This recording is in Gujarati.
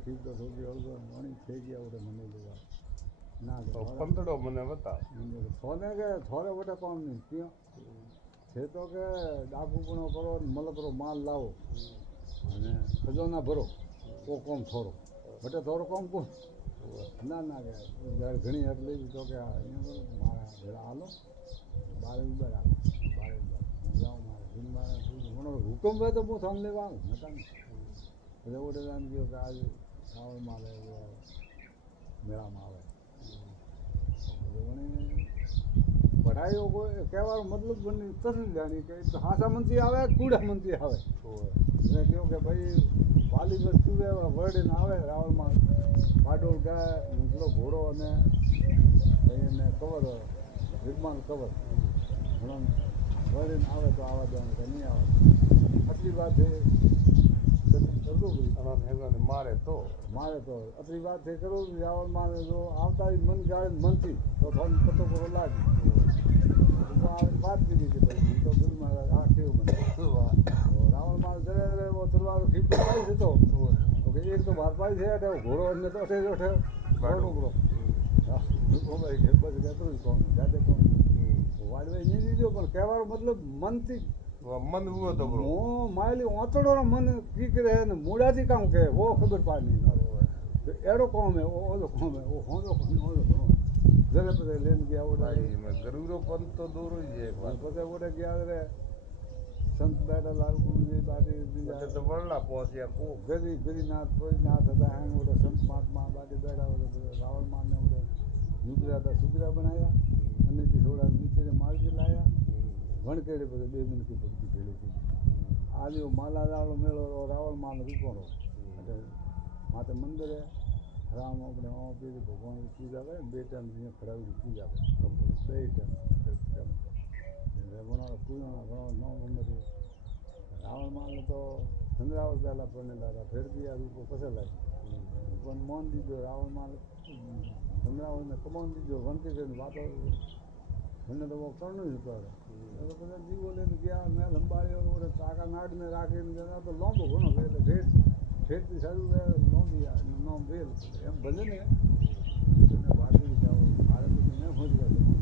ખીર તો થોડી અળગો ઘણી થઈ ગયા ઓટે મને લેવા ના તો પંદડો મને બતાવ થોને કે થોડે ઓટે કોમ નહીં ક્યાં છે તો કે ડાકુપણો કરો મલકરો માલ લાવો અને ખજાના ભરો ઓ કોમ થોડો બટે થોડો કોમ કોણ ના ના કે જ્યારે ઘણી હાથ લેવી તો કે અહીંયા કરો મારા ભેળા હાલો બારે ઉબર હાલો બારે ઉબર હું જાઉં મારે હુકમ હોય તો હું સામે લેવા આવું નતા ને એટલે ઓટે જાણ ગયો કે આજે શ્રાવણમાં આવે મેળામાં આવે પઢાઈઓ કોઈ કહેવાનો મતલબ બની તસલી જાણી કે હાસા મંત્રી આવે કુડા મંત્રી આવે એટલે કહ્યું કે ભાઈ વાલી વસ્તુ વર્ડીને આવે રાવણમાં પાડોળ ગાય પેલો ઘોડો અને એને કવર વિમાન કવર ઘણો વર્ડીને આવે તો આવવા દેવાનું કે નહીં આવે આટલી વાત છે મારે તો આટલી વાત છે કરું રાવણમાં જો આવતા મન ગાળે મનથી તો થોડું પતો કરો લાગે વાત કીધી કે ભાઈ તો બિલ મારા આ કેવું મને રાવણ માલ જયારે તલવાર ખીપ પાઈ છે તો એક તો બહાર પાઈ છે એટલે ઘોડો એટલે તો અઠે અઠે ઘોડો ભાઈ કે બસ જતું જ કોણ જાતે કોણ વાડવાઈ નહીં દીધો પણ કહેવાનો મતલબ મનથી મન હુઓ તો હું માયલી ઓતડો મન કી કરે ને મૂળાથી કામ કહે વો ખબર પાડી નહીં એડો કોમ હે ઓલો કોમ હે ઓ હોંદો કોમ ઓલો કોમ જરે પછી લઈને ગયા ઓલા ગરુડો પંત તો દૂર જ છે પછી ઓડે ગયા રે સંત બેઠા લાલ ગુરુજી બાટી બીજા તો વરલા પહોંચ્યા કો ગરીનાથ ફરીનાથ હતા હેંગ ઓડે સંત મહાત્મા બાટી બેઠા ઓડે રાવણ માને ઓડે નુકરા હતા સુકરા બનાવ્યા અને થોડા નીચે માર્ગે લાયા વણકેડે પછી 2 મિનિટની ભક્તિ ભેળી હતી આજે માલા રાવણો મેળો રાવણ માનો રૂપણો એટલે માથે મંદિરે રામ આપણે પીધી ભગવાનની પૂજા કરે ને 2 ટાઈમ અહીંયા ખડાવી પૂજા કરે 2 ટાઈમ બનાવો પૂજાના ઘણો 9 નંબર રાવણ માનો તો ચંદ્રાવર પહેલાં પરણેલા હતા ફેરથી આ રૂપો પસેલાય પણ મન દીધો રાવણ માનો ચંદ્રાવરને કમાન દીધો વણતી કરીને વાતો મને તો કરવું જ પડે બધા જીવો લઈને ગયા મેં લંબાડીઓ કાકા નાડને રાખીને ગયા તો લોંબો ઘણો એટલે ઠેઠથી સારું લોંબી નોમ વેલ એમ ભલે ને બાકી જાઓ મારે તો મેં ખોજી ગયા